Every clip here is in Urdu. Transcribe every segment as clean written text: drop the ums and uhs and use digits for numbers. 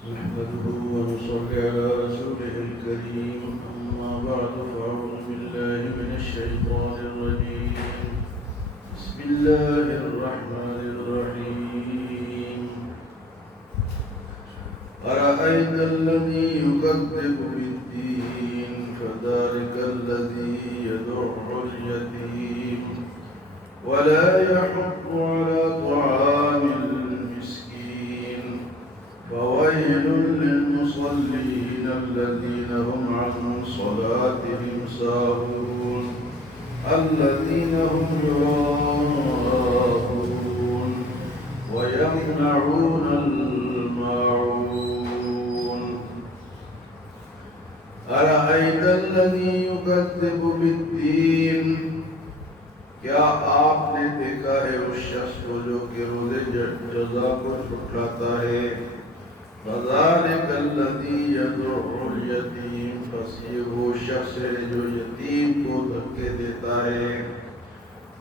نحمده ونصلي على رسوله الكريم أما بعد فأعوذ بالله من الشيطان الرجيم بسم الله الرحمن الرحيم أرأيت الذي يكذب بالدين فذلك الذي يدع اليتيم ولا يحض على طعام المسكين فويل للمصلين الذين هم عن صلاتهم ساهون الذين هم يراءون ويمنعون الماعون أرأيت الذي يكذب بالدين کیا آپ نے دیکھا ہے اس شخص کو جو کہ روز جزا کو چھٹلاتا ہے فَذَلِكَ الَّذِي يَدْعُ الْيَتِيمَ بس یہ وہ شخص ہے جو یتیم کو دھکے دیتا ہے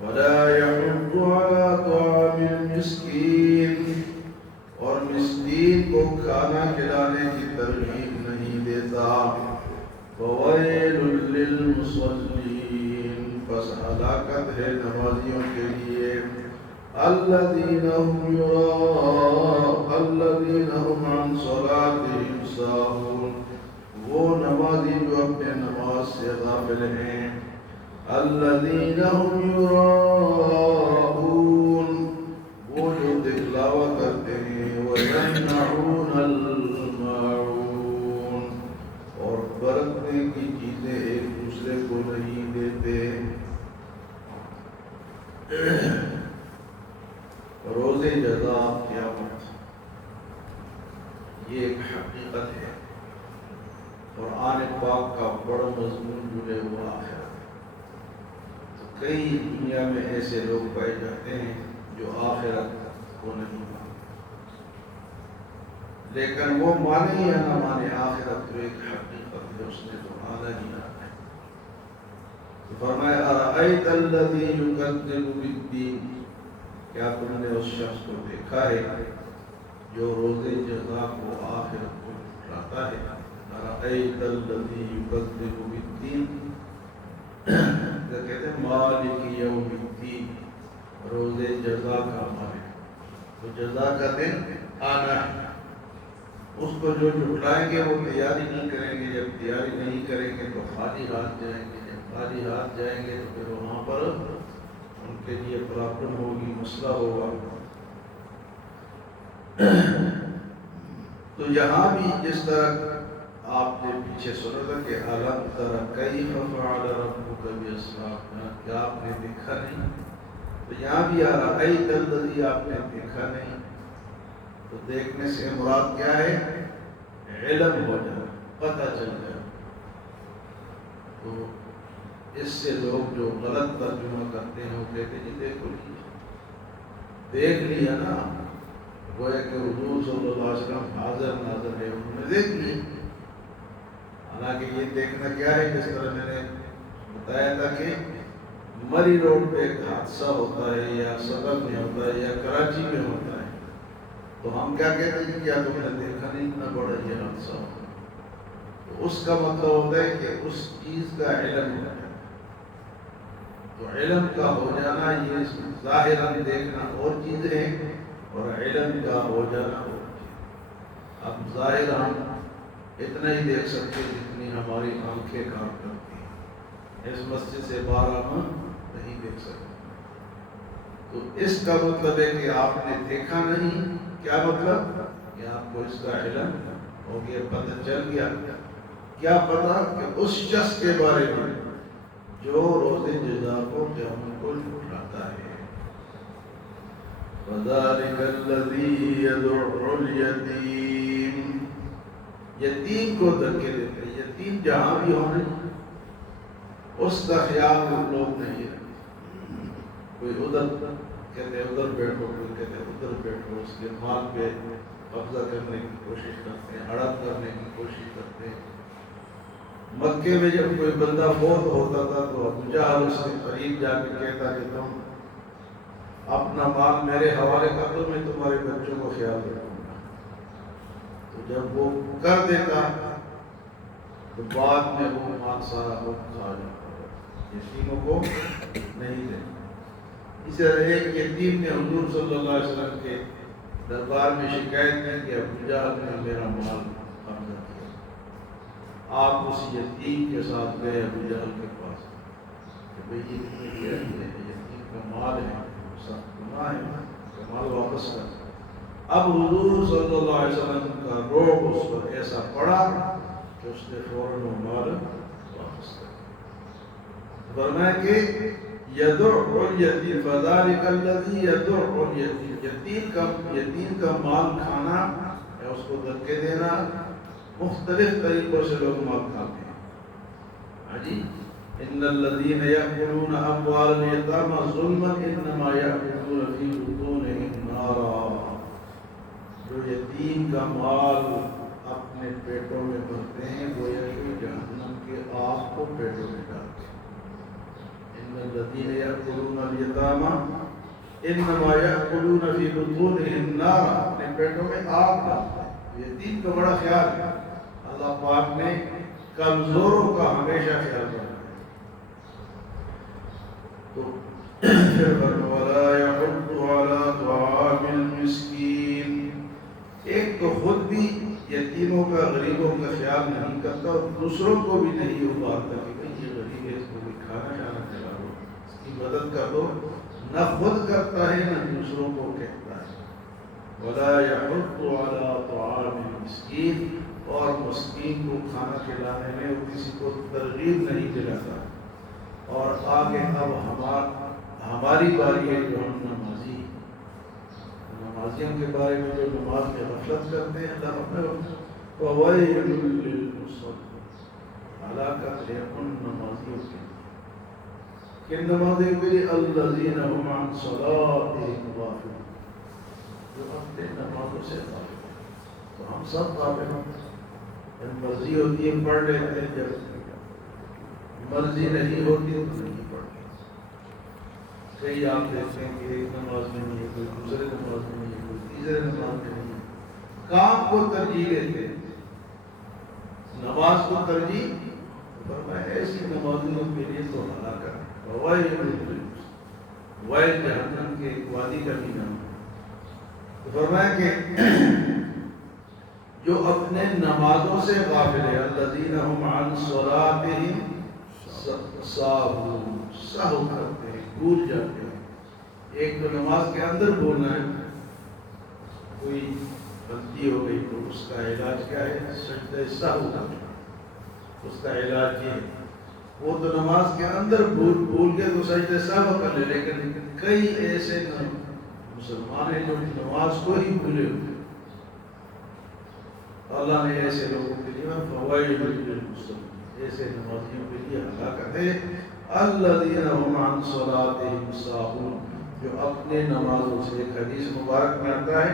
وَلَا يَحُضُّ عَلَى طَعَامِ الْمِسْكِينِ اور مسکین کو کھانا کھلانے کی ترغیب نہیں دیتا فَوَيْلٌ لِلْمُصَلِّينَ بس ہلاکت ہے نمازیوں کے لیے الذین هم عن صلاتهم ساہون وہ نمازی جو اپنے نماز سے غافل ہیں الذین هم یراءون وہ جو دکھلاوا کرتے ہیں وَيَمْنَعُونَ الْمَاعُونَ اور برتنے کی چیزیں ایک دوسرے کو نہیں دیتے روز جزا قیامت یہ ایک حقیقت ہے قرآن پاک کا بڑا مضمون جڑے ہوا ہے تو کئی دنیا میں ایسے لوگ پائے جاتے ہیں جو آخرت کو نہیں مانتے لیکن وہ مانے یا نہ مانے آخرت تو ایک حقیقت ہے اس نے تو آنا ہی آنا ہے فرمایا ارأیت الذی یکذب بالدین کیا تم نے اس شخص کو دیکھا ہے جو روز جزا کو آخرت کو جھٹلاتا ہے ارأیت الذی یکذب بالدین کہتے ہیں مالک یوم الدین روز جزا کا مالک تو جزا کا دن آنا ہے اس کو جو جھٹلائیں گے وہ تیاری نہیں کریں گے جب تیاری نہیں کریں گے تو خالی ہاتھ جائیں گے خالی ہاتھ جائیں گے تو پھر وہاں پر ان کے لیے پرابلم ہوگی مسئلہ ہوگا تو یہاں بھی جس طرح آپ نے پیچھے سنا تھا کہ الم تر کیف فعل ربک باصحاب کیا آپ نے دیکھا نہیں تو یہاں بھی ارأیت الذی آپ نے دیکھا نہیں تو دیکھنے سے مراد کیا ہے علم ہو جائے پتہ چل جائے تو اس سے لوگ جو غلط ترجمہ کرتے ہیں وہ کہتے ہیں جی دیکھو دیکھ لیا نا گویا کہ حضور صلی اللہ علیہ وسلم حاضر ناظر ہے انہوں نے دیکھ لی حالانکہ یہ دیکھنا کیا ہے جس طرح میں نے بتایا تھا کہ مری روڈ پہ ایک حادثہ ہوتا ہے یا صدر میں ہوتا ہے یا کراچی میں ہوتا ہے تو ہم کیا کہتے ہیں کہ کیا تم نے دیکھا نہیں اتنا بڑا یہ حادثہ ہوتا ہے تو اس کا مطلب ہوتا ہے کہ اس چیز کا علم ہوتا ہے تو علم کا ہو جانا یہ ظاہراً دیکھنا اور چیز ہے اور علم کا ہو جانا اور چیز اب ظاہراً اتنا ہی دیکھ سکتے جتنی ہماری آنکھیں کام کرتی ہیں اس مسجد سے باہر ہم نہیں دیکھ سکتے تو اس کا مطلب ہے کہ آپ نے دیکھا نہیں کیا مطلب کہ آپ کو اس کا علم ہو گیا پتہ چل گیا کیا پتا کہ اس شخص کے بارے میں جو روز جزا کو قیامت کو جھٹلاتا ہے فَذَلِكَ الَّذِي يَدْعُ الْيَتِيمَ یتیم کو دھکے دیتے ہیں یتیم جہاں بھی ہونے اس کا خیال لوگ نہیں رکھتے کوئی ادھر کہتے ہیں ادھر بیٹھو کوئی کہتے ہیں ادھر بیٹھو اس کے مال پہ قبضہ کرنے کی کوشش کرتے ہیں ہڑپ کرنے کی کوشش کرتے ہیں مکے میں جب کوئی بندہ فوت ہوتا تھا تو ابو جہل اس کے قریب جا کے کہتا کہ تم اپنا مال میرے حوالے کر دو، میں تمہارے بچوں کو خیال رکھوں گا۔ تو جب وہ کر دیتا تو بعد میں وہ مال سارا وہ کھا جاتا، یتیموں کو نہیں دیتا۔ اس طرح ایک یتیم نے حضور صلی اللہ علیہ وسلم کے دربار میں شکایت کی کہ ابو جہل نے میرا مال قبضہ کیا۔ آپ اس یتیم کے ساتھ گئے ابو جہل کے پاس کہ بھئی یہ یتیم کا مال ہے، سخت گناہ ہے، کہ مال واپس کر۔ اب حضور صلی اللہ علیہ وسلم کا روح اس پر ایسا پڑا کہ اس نے فوراً وہ مال واپس کر۔ فرمایا کہ یدع الیتیم فذلک الذی یدع الیتیم، یتیم کا مال کھانا یا اس کو دھکے دینا، مختلف طریقوں سے لوگ مال کھاتے ہیں۔ ہاں جی، ان الذین یأکلون اموال الیتامی ظلما انما یأکلون فی بطونہم نارا، جو یتیم کا مال اپنے پیٹوں میں بھرتے ہیں گویا کہ جہنم کے آگ کو پیٹوں میں ڈالتے ہیں۔ الذين يأكلون اليتامى انما يأكلون في بطونهم نارا، اپنے پیٹوں میں آگ ڈالتے ہیں۔ یتیم کا بڑا خیال ہے، اللہ پاک نے کمزوروں کا ہمیشہ خیال رکھا ہے۔ تو پھر ولا يحض على طعام المسكين، ایک تو خود بھی یتیموں کا غریبوں کا خیال نہیں کرتا اور دوسروں کو بھی نہیں ابھارتا کہ بھئی یہ غریب ہے، اس کو بھی کھانا شانا کھلا دو، اس کی مدد کر دو، نہ خود کرتا ہے نہ دوسروں کو کہتا ہے۔ ولا يحض على طعام المسكين، اور مسکین کو کھانا کھلانے میں وہ کسی کو ترغیب نہیں دلاتا۔ اور آگے اب ہماری باری ہے جو ہم نمازی، نمازیوں کے بارے میں جو نماز میں غفلت کرتے ہیں، اللہ اپنے فوائل للمصلین، ہلاکت ہے ان نمازیوں کے۔ کن نمازیوں کے لیے؟ الذین هم عن صلاتهم غافلون، جو اپنے نمازوں سے غافل ہیں۔ تو ہم سب غافل ہیں، جب مرضی ہوتی ہے پڑھ لیتے ہیں، جب مرضی نہیں ہوتی تو نہیں پڑھتے۔ کئی آپ دیکھتے ہیں کہ ایک نماز میں نہیں ہے، کوئی دوسرے نماز میں نہیں ہے، کوئی تیسرے نماز میں نہیں ہے، کام کو ترجیح دیتے ہیں، نماز کو ترجیح۔ فرمایا ایسی نمازیوں کے لیے تو ہلاکت ہے، ویل جہنم کے ایک وادی کا بھی نام ہے۔ تو فرمایا کہ جو اپنے نمازوں سے غافل ہے، الذین هم عن صلاتهم ساہون، سہو کرتے ہیں، بھول جاتے ہیں۔ ایک تو نماز کے اندر بھولنا ہے، کوئی غلطی ہو گئی تو اس کا علاج کیا ہے؟ سجدہ سہو کرنا، اس کا علاج یہ ہے۔ وہ تو نماز کے اندر بھول کے تو سجدہ سہو کر لے، لیکن کئی ایسے مسلمان ہیں جو نماز کو ہی بھولے ہوتے ہیں۔ اللہ نے ایسے لوگوں کے لیے فوائل للمصلین، ایسے نمازیوں کے لیے ہلاکت ہے۔ الذین هم عن صلاتهم ساہون، جو اپنے نمازوں سے، ایک حدیث مبارک میں آتا ہے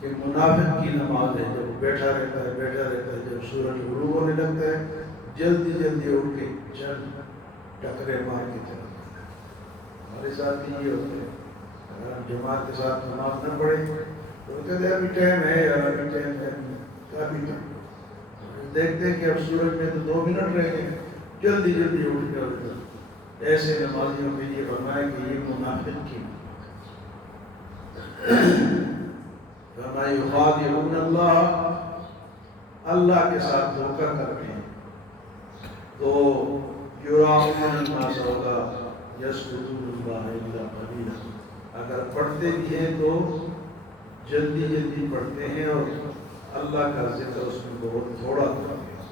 کہ منافق کی نماز ہے، جب وہ بیٹھا رہتا ہے، جب سورج غروب ہونے لگتا ہے جلدی جلدی اٹھ کے چند ٹکرے مار کے چلا جاتا ہے۔ ہمارے ساتھ بھی یہ ہوتا ہے، اگر ہم جماعت کے ساتھ نماز نہ پڑھیں تو کہتے ہیں ابھی ٹائم ہے یار، ابھی ٹائم ہے، کافی ٹائم۔ دیکھتے ہیں کہ اب سورج میں تو 2 منٹ رہ گئے، جلدی جلدی اٹھ کر ایسے نمازیوں کے لیے فرمایا کہ یہ منافق کی فرمایا یخادعون اللہ، اللہ کے ساتھ دھوکہ کرتے ہیں۔ تو یراؤن الناس ہوگا یذکرون اللہ الا قلیلا، اگر پڑھتے بھی ہیں تو جلدی جلدی پڑھتے ہیں اور اللہ کا ذکر اس میں بہت تھوڑا کرتے ہیں۔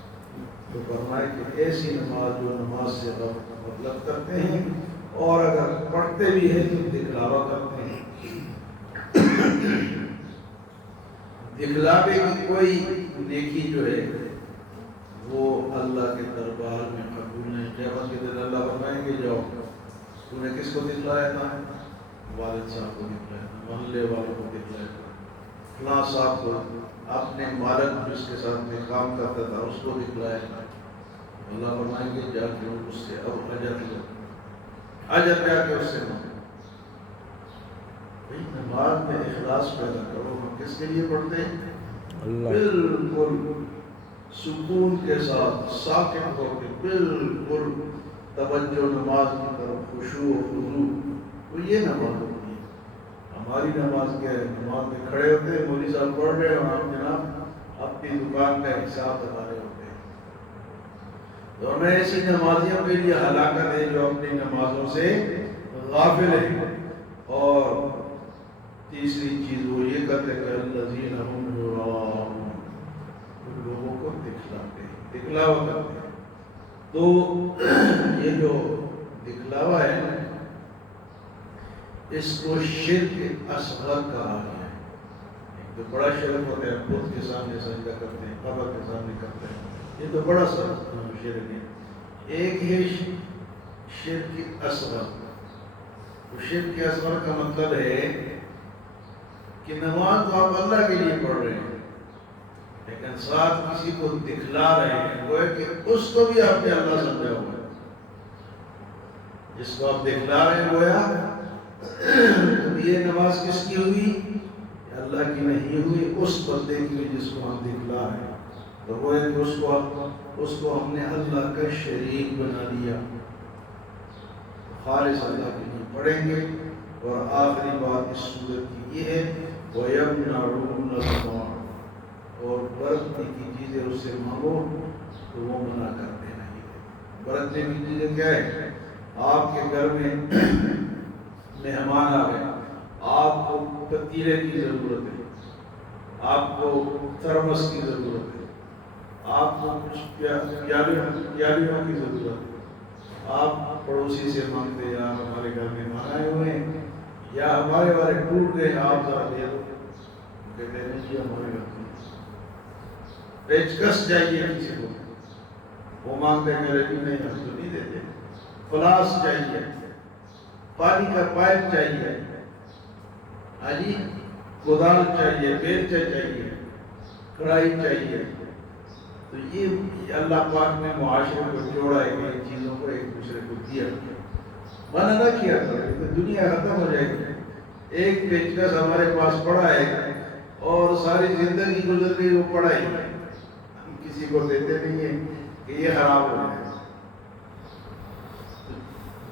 تو فرمائے کہ ایسی نماز جو نماز سے غفلت کرتے ہیں اور اگر پڑھتے بھی ہیں تو دکھلاوا کرتے ہیں۔ دکھلاوے کی کوئی نیکی جو ہے وہ اللہ کے دربار میں قبول نہیں۔ قیامت کے دن اللہ فرمائیں گے جاؤ، تو نے کس کو دکھلایا تھا؟ والد صاحب کو دکھلایا تھا، محلے والوں کو دکھلایا تھا، فلاں صاحب کو، اپنے مالک جس کے ساتھ میں کام کرتا تھا اس کو دکھلایا تھا۔ اللہ فرمائیں گے جا کے اس سے اب اجر لو، اجر جا کے اس سے مانگو۔ نماز میں اخلاص پیدا کرو. ہم کس کے لیے پڑھتے ہیں؟ اللہ. بالکل سکون کے ساتھ ساکت ہو کے بالکل توجہ نماز کی طرف، خشوع و خضوع. تو یہ نماز ہوتی ہے. ہماری نماز کیا ہے؟ نماز میں کھڑے ہوتے ہیں، مولوی صاحب پڑھ رہے ہیں اور آپ جناب اپنی دکان کا حساب بتا رہے ہوتے ہیں. تو ہمیں ایسی نمازیوں کے لیے ہلاکت ہے جو اپنی نمازوں سے غافل ہے. اور تیسری چیز وہ یہ کرتے ہیں کہ الذین هم یراؤون، لوگوں کو دکھلاتے ہیں، دکھلاوا کرتے ہیں. تو یہ جو دکھلاوا ہے اس کو شرک اصغر کہا گیا ہے. ایک تو بڑا شرک ہوتا ہے، خود کے سامنے سجدہ کرتے ہیں، قبر کے سامنے کرتے ہیں، یہ تو بڑا شرک ہے. ایک ہے شرک اصغر. شرک اصغر کا مطلب ہے کہ نماز تو آپ اللہ کے لیے پڑھ رہے ہیں لیکن ساتھ کسی کو دکھلا رہے ہیں، وہ ہے کہ اس کو بھی آپ نے اللہ سمجھا ہوا ہے. جس کو آپ دکھلا رہے ہیں گویا یہ نماز کس کی ہوئی؟ اللہ کی نہیں ہوئی، اس بندے کی ہوئی جس کو ہم دکھلا رہے ہیں. تو وہ ہے کہ اس کو ہم نے اللہ کا شریک بنا دیا. خالص اللہ کے لیے پڑھیں گے. اور آخری بات اس سورت کی یہ ہے وَيَمْنَعُونَ الْمَاعُونَ، اور برتنے کی چیزیں اس سے مانگو تو وہ منع کرتے نہیں. برتنے کی چیزیں کیا ہے؟ آپ کے گھر میں مہمان آ گئے، آپ کو پتیلے کی ضرورت ہے، آپ کو ترمس کی ضرورت ہے، آپ کو کچھ پیالیوں کی ضرورت ہے. آپ پڑوسی سے مانگتے یا ہمارے گھر میں مہمان آئے ہوئے ہیں یا ہمارے والے ٹوٹ گئے، آپ ذرا دے دو. کہتے ہیں جی ہمارے گھر میں پیچکس چاہیے کسی کو، وہ مانگتے ہیں میرے بھی نہیں، ہم تو نہیں دیتے. فلاس چاہیے، پانی کا پائپ چاہیے، حاجی کدال چاہیے، بیلچا چاہیے، کڑھائی چاہیے. تو یہ اللہ پاک نے معاشرے کو جوڑا ہے کہ ان چیزوں کو ایک دوسرے کو دیا، منع نہ کیا تو دنیا ختم ہو جائے گی. ایک پیچکس ہمارے پاس پڑا ہے اور ساری زندگی گزر گئی وہ پڑا ہی، ہم کسی کو دیتے نہیں ہیں کہ یہ خراب ہو جائے.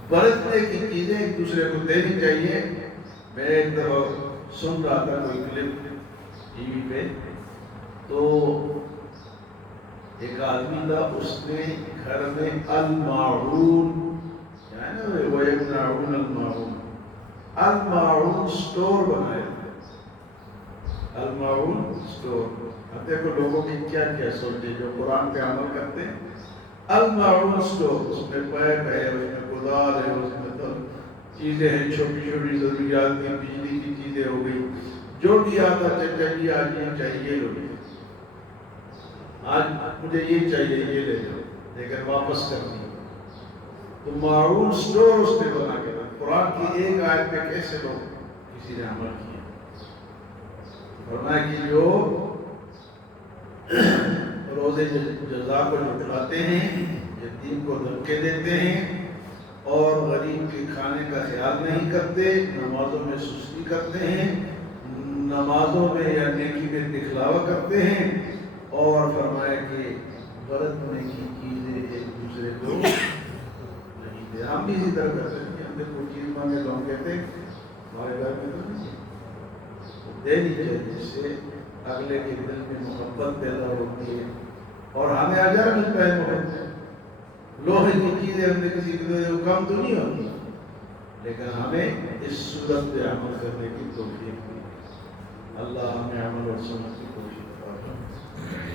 برتنے کی چیزیں ایک دوسرے کو دینی چاہیے. میں ایک دفعہ سن رہا تھا کوئی کلپ ٹی وی پہ، تو ایک آدمی تھا، اس نے گھر میں الماعون وَيَمْنَعُونَ الْمَاعُونَ الماعون سٹور بنایا. الماعون سٹور. اب دیکھو لوگوں کی کیا کیا سوچے جو قرآن پہ عمل کرتے ہیں. الماعون سٹور، اس میں پیپ ہے، اس میں کدال ہے، اس میں تو چیزیں ہیں چھوٹی چھوٹی ضروریات کی، بجلی کی چیزیں ہو گئی، جو بھی آتا چاہیے آج یہ چاہیے لو، آج مجھے یہ چاہیے یہ لے لو، لیکن واپس کر دیں. تو معاون سٹور اس نے بنا کے رکھا. قرآن کی ایک آیت پہ کیسے لوگ کسی نے عمل کیا. فرمایا کہ جو روزے جزا کو جھٹلاتے ہیں، یتیم کو دھمکے دیتے ہیں اور غریب کے کھانے کا خیال نہیں کرتے، نمازوں میں سستی کرتے ہیں، نمازوں میں یا نیکی میں دکھلاوا کرتے ہیں، اور فرمایا کہ برتنے کی چیزیں ایک دوسرے کو نہیں دے. ہم بھی اسی طرح کرتے ہیں، ہم نے کوئی چیز مانگے تو ہم کہتے ہیں ہمارے گھر میں تو نہیں دینی چاہیے، جس سے اگلے کے دل میں محبت پیدا ہوتی ہے اور ہمیں اجر ملتا ہے. محبت لوہے کی چیزیں ہم نے کسی کو دے کم تو نہیں ہوتی، لیکن ہمیں اس صورت پہ عمل کرنے کی توفیق دی. اللہ ہمیں عمل اور سنت کی توفیق عطا فرمائے.